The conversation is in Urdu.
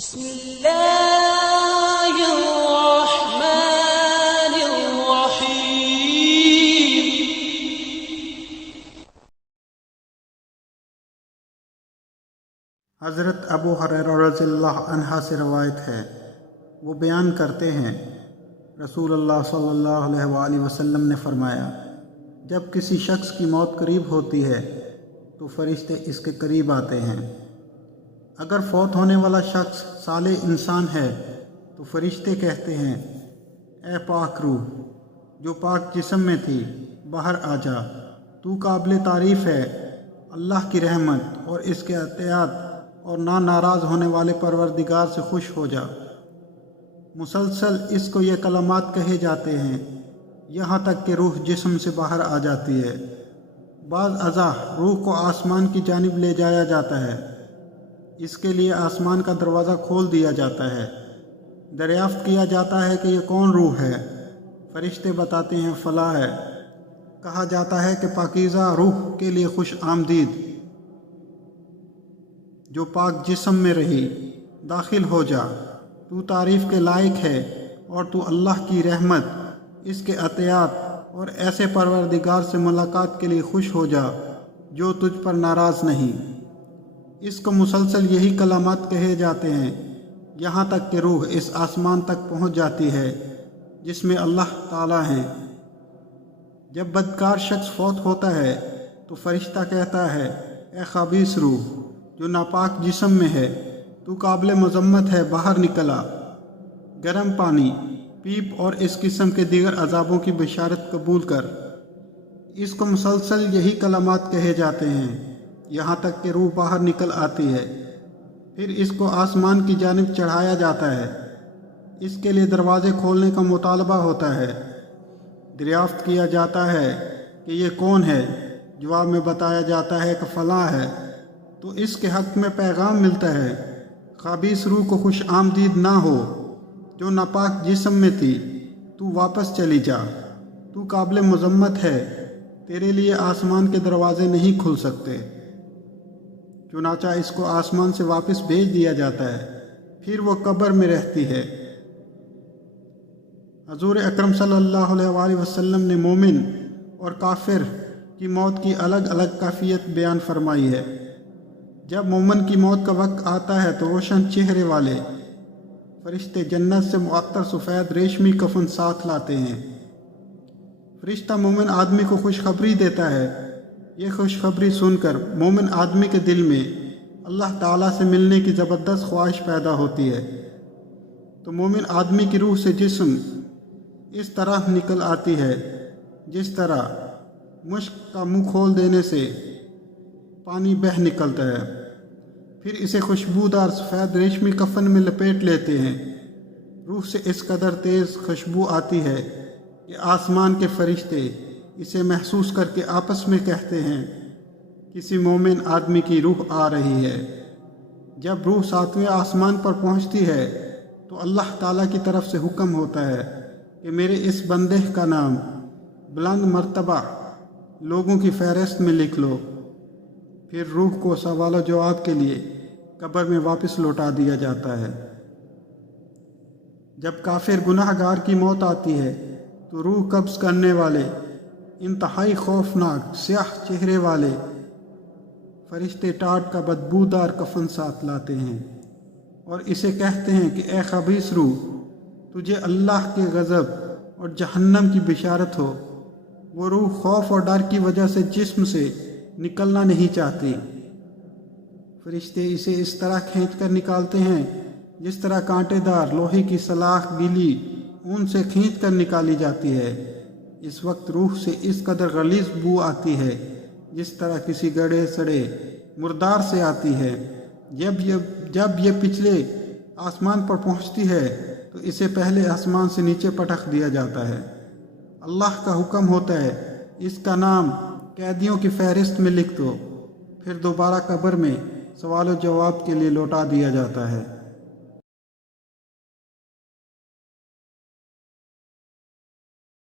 بسم اللہ الرحمن الرحیم۔ حضرت ابو ہریرہ رضی اللہ عنہ سے روایت ہے، وہ بیان کرتے ہیں رسول اللہ صلی اللہ علیہ وآلہ وسلم نے فرمایا، جب کسی شخص کی موت قریب ہوتی ہے تو فرشتے اس کے قریب آتے ہیں۔ اگر فوت ہونے والا شخص صالح انسان ہے تو فرشتے کہتے ہیں، اے پاک روح جو پاک جسم میں تھی، باہر آ جا، تو قابل تعریف ہے، اللہ کی رحمت اور اس کے عطیات اور ناراض ہونے والے پروردگار سے خوش ہو جا۔ مسلسل اس کو یہ کلمات کہے جاتے ہیں یہاں تک کہ روح جسم سے باہر آ جاتی ہے۔ بعض ازاں روح کو آسمان کی جانب لے جایا جاتا ہے، اس کے لیے آسمان کا دروازہ کھول دیا جاتا ہے، دریافت کیا جاتا ہے کہ یہ کون روح ہے؟ فرشتے بتاتے ہیں فلاں ہے۔ کہا جاتا ہے کہ پاکیزہ روح کے لیے خوش آمدید، جو پاک جسم میں رہی، داخل ہو جا، تو تعریف کے لائق ہے اور تو اللہ کی رحمت، اس کے عطیات اور ایسے پروردگار سے ملاقات کے لیے خوش ہو جا جو تجھ پر ناراض نہیں۔ اس کو مسلسل یہی کلمات کہے جاتے ہیں یہاں تک کہ روح اس آسمان تک پہنچ جاتی ہے جس میں اللہ تعالیٰ ہیں۔ جب بدکار شخص فوت ہوتا ہے تو فرشتہ کہتا ہے، اے خبیث روح جو ناپاک جسم میں ہے، تو قابل مذمت ہے، باہر نکلا، گرم پانی، پیپ اور اس قسم کے دیگر عذابوں کی بشارت قبول کر۔ اس کو مسلسل یہی کلمات کہے جاتے ہیں یہاں تک کہ روح باہر نکل آتی ہے۔ پھر اس کو آسمان کی جانب چڑھایا جاتا ہے، اس کے لیے دروازے کھولنے کا مطالبہ ہوتا ہے، دریافت کیا جاتا ہے کہ یہ کون ہے؟ جواب میں بتایا جاتا ہے کہ فلاں ہے، تو اس کے حق میں پیغام ملتا ہے، خبیث روح کو خوش آمدید نہ ہو جو ناپاک جسم میں تھی، تو واپس چلی جا، تو قابل مذمت ہے، تیرے لیے آسمان کے دروازے نہیں کھل سکتے۔ چنانچہ اس کو آسمان سے واپس بھیج دیا جاتا ہے، پھر وہ قبر میں رہتی ہے۔ حضور اکرم صلی اللہ علیہ وآلہ وسلم نے مومن اور کافر کی موت کی الگ الگ کیفیت بیان فرمائی ہے۔ جب مومن کی موت کا وقت آتا ہے تو روشن چہرے والے فرشتے جنت سے معطر سفید ریشمی کفن ساتھ لاتے ہیں۔ فرشتہ مومن آدمی کو خوشخبری دیتا ہے۔ یہ خوشخبری سن کر مومن آدمی کے دل میں اللہ تعالیٰ سے ملنے کی زبردست خواہش پیدا ہوتی ہے، تو مومن آدمی کی روح سے جسم اس طرح نکل آتی ہے جس طرح مشک کا منہ کھول دینے سے پانی بہہ نکلتا ہے۔ پھر اسے خوشبودار سفید ریشمی کفن میں لپیٹ لیتے ہیں۔ روح سے اس قدر تیز خوشبو آتی ہے کہ آسمان کے فرشتے اسے محسوس کر کے آپس میں کہتے ہیں، کسی مومن آدمی کی روح آ رہی ہے۔ جب روح 7ویں آسمان پر پہنچتی ہے تو اللہ تعالیٰ کی طرف سے حکم ہوتا ہے کہ میرے اس بندے کا نام بلند مرتبہ لوگوں کی فہرست میں لکھ لو۔ پھر روح کو سوال و جواب کے لیے قبر میں واپس لوٹا دیا جاتا ہے۔ جب کافر گناہ گار کی موت آتی ہے تو روح قبض کرنے والے انتہائی خوفناک سیاہ چہرے والے فرشتے ٹاٹ کا بدبودار کفن ساتھ لاتے ہیں اور اسے کہتے ہیں کہ اے خبیث روح، تجھے اللہ کے غضب اور جہنم کی بشارت ہو۔ وہ روح خوف اور ڈر کی وجہ سے جسم سے نکلنا نہیں چاہتی۔ فرشتے اسے اس طرح کھینچ کر نکالتے ہیں جس طرح کانٹے دار لوہے کی سلاخ گیلی اون سے کھینچ کر نکالی جاتی ہے۔ اس وقت روح سے اس قدر غلیظ بو آتی ہے جس طرح کسی گڑے سڑے مردار سے آتی ہے۔ جب یہ پچھلے آسمان پر پہنچتی ہے تو اسے پہلے آسمان سے نیچے پٹخ دیا جاتا ہے۔ اللہ کا حکم ہوتا ہے، اس کا نام قیدیوں کی فہرست میں لکھ دو۔ پھر دوبارہ قبر میں سوال و جواب کے لیے لوٹا دیا جاتا ہے۔